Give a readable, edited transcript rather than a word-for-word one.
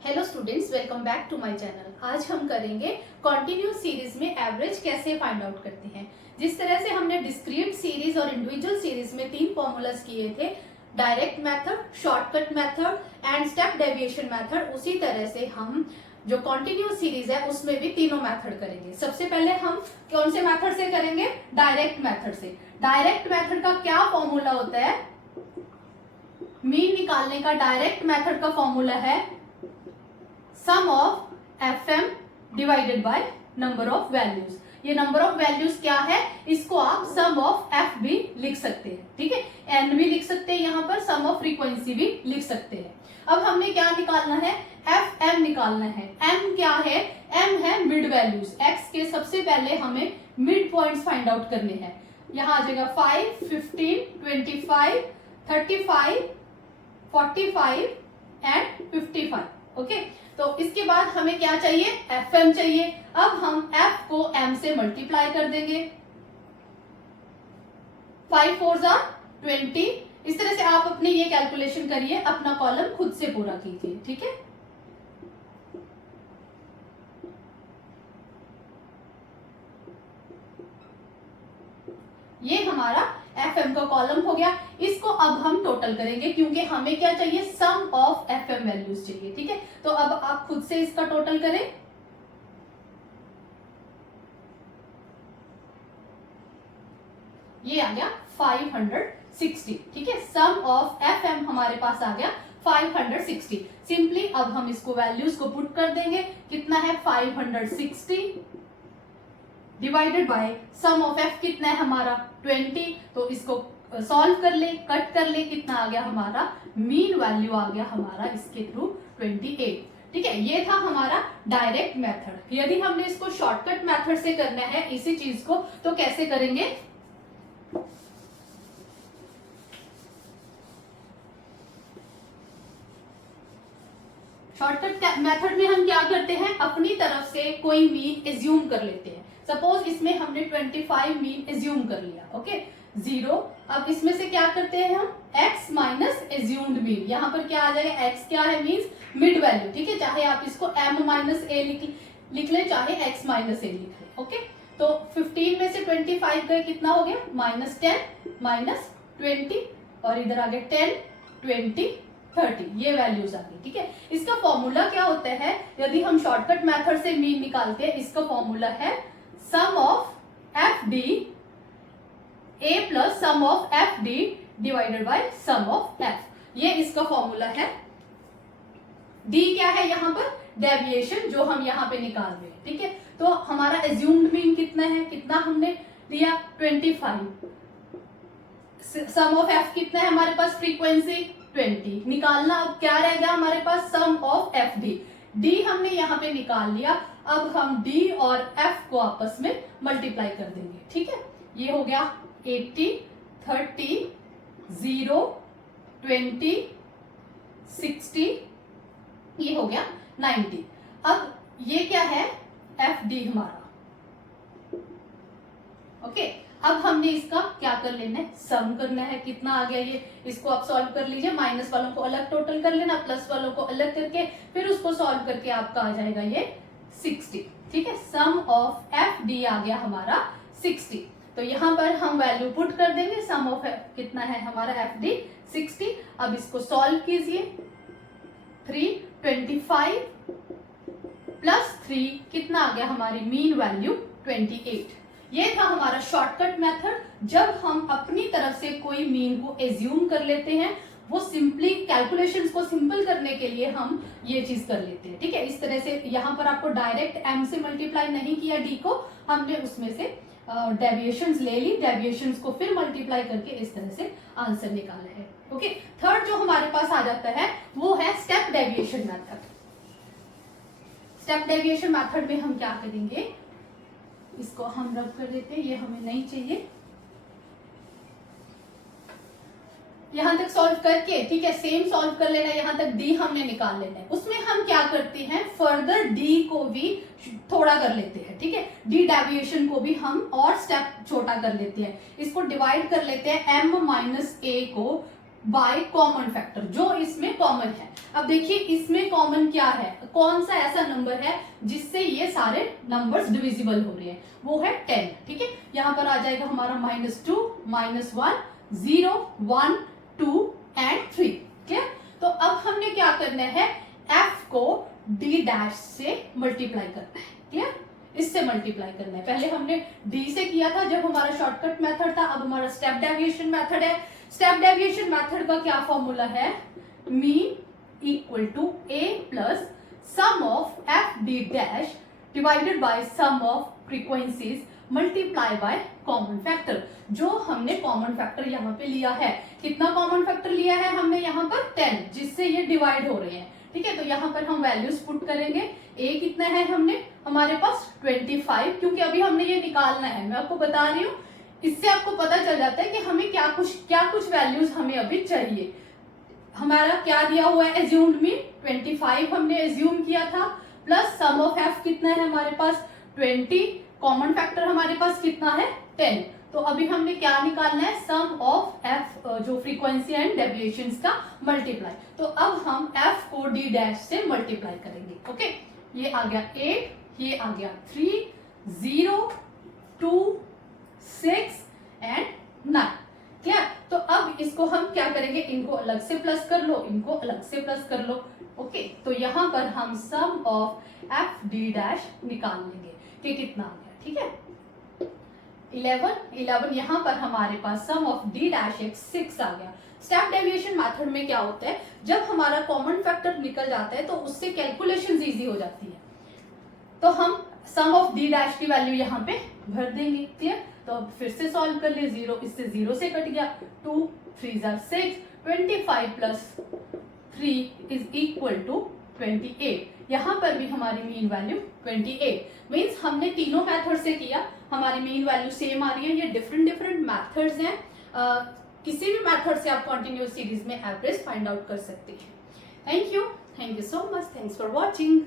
Hello students, welcome back to my channel. आज हम करेंगे कॉन्टिन्यूस सीरीज में एवरेज कैसे फाइंड आउट करते हैं। जिस तरह से हमने डिस्क्रीट सीरीज और इंडिविजुअल सीरीज में 3 फॉर्मूलाज किए थे, direct method, shortcut method and step deviation method, उसी तरह से हम जो कॉन्टिन्यूस सीरीज है उसमें भी तीनों मेथड करेंगे। सबसे पहले हम कौन से मेथड से करेंगे? डायरेक्ट मेथड से। डायरेक्ट मेथड का क्या फॉर्मूला होता है? मीन निकालने का डायरेक्ट मेथड का फॉर्मूला है sum of fm divided by number of values. ये नंबर ऑफ वैल्यूज क्या है? इसको आप सम ऑफ f भी लिख सकते हैं, ठीक है, n भी लिख सकते हैं, यहाँ पर सम ऑफ फ्रीक्वेंसी भी लिख सकते हैं। अब हमने क्या निकालना है? fm निकालना है। m क्या है? m है मिड वैल्यूज। x के सबसे पहले हमें मिड पॉइंट्स फाइंड आउट करने हैं। यहाँ आ जाएगा 5, 15, 25, 35, 45 एंड 55। ओके, तो इसके बाद हमें क्या चाहिए? fm चाहिए। अब हम f को m से मल्टीप्लाई कर देंगे। 5 4 20। इस तरह से आप अपनी ये कैलकुलेशन करिए, अपना कॉलम खुद से पूरा कीजिए, ठीक है। ये हमारा fm का कॉलम हो गया। इसको अब हम टोटल करेंगे क्योंकि हमें क्या चाहिए? सम ऑफ fm वैल्यूज चाहिए, ठीक है। तो अब आप खुद से इसका टोटल करें। ये आ गया 560, ठीक है। सम ऑफ fm हमारे पास आ गया 560। सिंपली अब हम इसको वैल्यूज को पुट कर देंगे। कितना है? 560 divided by sum of f कितना है हमारा? 20। तो इसको सॉल्व कर ले, कट कर ले, कितना आ गया हमारा? मीन वैल्यू आ गया हमारा इसके थ्रू 28, ठीक है। ये था हमारा डायरेक्ट मेथड। यदि हमने इसको शॉर्टकट मेथड से करना है इसी चीज को, तो कैसे करेंगे? शॉर्टकट मेथड में हम क्या करते हैं? अपनी तरफ से कोई मीन एज्यूम कर लेते हैं। सपोज इसमें हमने 25 मीन एज्यूम कर लिया, ओके, 0। अब इसमें से क्या करते हैं हम? x minus assumed mean. यहाँ पर क्या आ जाएगा? x क्या है? मीन्स मिड वैल्यू, ठीक है। चाहे आप इसको m माइनस ए लिख ले, चाहे x माइनस ए लिख ले, ओके। तो 15 में से 25 गए, कितना हो गया? -10 माइनस 20, और इधर आ गया 10, 20, 30। ये वैल्यूज आ गई, ठीक है। इसका फॉर्मूला क्या होता है? यदि हम शॉर्टकट मेथड से मीन निकालते हैं, इसका फॉर्मूला है sum of F D A plus sum of F D divided by sum of F. ये इसका फॉर्मूला है। डी क्या है यहाँ पर? डेविएशन, जो हम यहाँ पे निकाल रहे हैं, ठीक है। तो हमारा एज्यूम्ड मीन कितना है? कितना हमने लिया? 25। सम ऑफ एफ कितना है हमारे पास? फ्रीक्वेंसी 20। निकालना अब क्या रह गया हमारे पास? सम ऑफ एफ डी। डी हमने यहाँ पे निकाल लिया। अब हम डी और एफ को आपस में मल्टीप्लाई कर देंगे, ठीक है। ये हो गया 80, 30, 0, 20, 60, ये हो गया 90। अब ये क्या है? एफ डी हमारा, ओके। अब हमने इसका क्या कर लेना है? सम करना है। कितना आ गया ये? इसको आप सॉल्व कर लीजिए। माइनस वालों को अलग टोटल कर लेना, प्लस वालों को अलग करके फिर उसको सॉल्व करके आपका आ जाएगा ये 60, ठीक है। सम ऑफ एफ डी आ गया हमारा 60। तो यहाँ पर हम वैल्यू पुट कर देंगे। सम ऑफ एफ कितना है हमारा? F D 60। अब इसको सॉल्व कीजिए। 325 प्लस 3 कितना आ गया? हमारी मीन वैल्यू 28। ये था हमारा शॉर्टकट मेथड। जब हम अपनी तरफ से कोई मीन को एज्यूम कर लेते हैं, वो सिंपली कैलकुलेशंस को सिंपल करने के लिए हम ये चीज कर लेते हैं, ठीक है। इस तरह से यहाँ पर आपको डायरेक्ट m से मल्टीप्लाई नहीं किया डी को, हमने उसमें से डेविएशंस ले ली, डेविएशंस को फिर मल्टीप्लाई करके इस तरह से आंसर निकाला है, ओके। थर्ड जो हमारे पास आ जाता है वो है step deviation method. Step deviation method में हम क्या करेंगे? इसको हम रब कर देते हैं, ये हमें नहीं चाहिए। यहां तक सॉल्व करके, ठीक है, सेम सॉल्व कर लेना। यहां तक डी हमने निकाल लेना है। उसमें हम क्या करते हैं? फर्दर डी को भी थोड़ा कर लेते हैं, ठीक है। डी डेविएशन को भी हम और स्टेप छोटा कर लेते हैं। इसको डिवाइड कर लेते हैं। m माइनस ए को बाय कॉमन फैक्टर, जो इसमें कॉमन है। अब देखिए इसमें कॉमन क्या है, कौन सा ऐसा नंबर है जिससे ये सारे नंबर्स डिविजिबल हो रहे हैं, वो है 10। ठीक है, यहाँ पर आ जाएगा हमारा -2, -1, 0, 1, 2 एंड 3। क्लियर? तो अब हमने क्या करना है, f को d डैश से मल्टीप्लाई करना है। क्लियर? इससे मल्टीप्लाई करना है। पहले हमने d से किया था जब हमारा शॉर्टकट मेथड था, अब हमारा स्टेप डेविएशन मेथड है। स्टेप डेविएशन मेथड का क्या फॉर्मूला है, mean equal to a plus sum of f d dash divided by sum of frequencies multiply by common factor. जो हमने कॉमन फैक्टर यहाँ पे लिया है, कितना कॉमन फैक्टर लिया है हमने यहाँ पर 10, जिससे ये डिवाइड हो रहे हैं। ठीक है, तो यहाँ पर हम वैल्यूज पुट करेंगे। a कितना है हमने, हमारे पास 25, क्योंकि अभी हमने ये निकालना है, मैं आपको बता रही हूँ, इससे आपको पता चल जाता है कि हमें क्या कुछ वैल्यूज हमें अभी चाहिए। हमारा क्या दिया हुआ है, एज्यूम्ड मीन 25 हमने एज्यूम किया था, प्लस सम ऑफ f कितना है हमारे पास 20, कॉमन फैक्टर हमारे पास कितना है 10। तो अभी हमने क्या निकालना है, सम ऑफ f जो फ्रीक्वेंसी एंड डेविएशंस का मल्टीप्लाई। तो अब हम f को d डैश से मल्टीप्लाई करेंगे। ओके, ये आ गया 8, ये आ गया 3, 0, 2, 6 एंड 9। क्या? तो अब इसको हम क्या करेंगे, इनको अलग से प्लस कर लो, इनको अलग से प्लस कर लो। ओके, तो यहाँ पर हम सम ऑफ f d डैश निकाल लेंगे कि कितना आ गया। ठीक है, 11 यहाँ पर हमारे पास सम ऑफ d डैश 6 आ गया। स्टेप डेविएशन मेथड में क्या होता है, जब हमारा कॉमन फैक्टर निकल जाता है तो उससे कैलकुलेशंस इजी हो जाती है। तो हम सम ऑफ d डैश की वैल्यू यहाँ पे भर देंगे। क्लियर? तो अब फिर से सॉल्व कर लिए, 0 इससे 0 से कट गया, 2 3 6, 25 प्लस 3 इज इक्वल टू 28। यहाँ पर भी हमारी मीन वैल्यू 28, मीन्स हमने तीनों मेथड से किया, हमारी मीन वैल्यू सेम आ रही है। ये डिफरेंट मेथड्स हैं, किसी भी मेथड से आप कंटिन्यूअस सीरीज में एवरेज फाइंड आउट कर सकते हैं। Thank you so much, thanks for watching.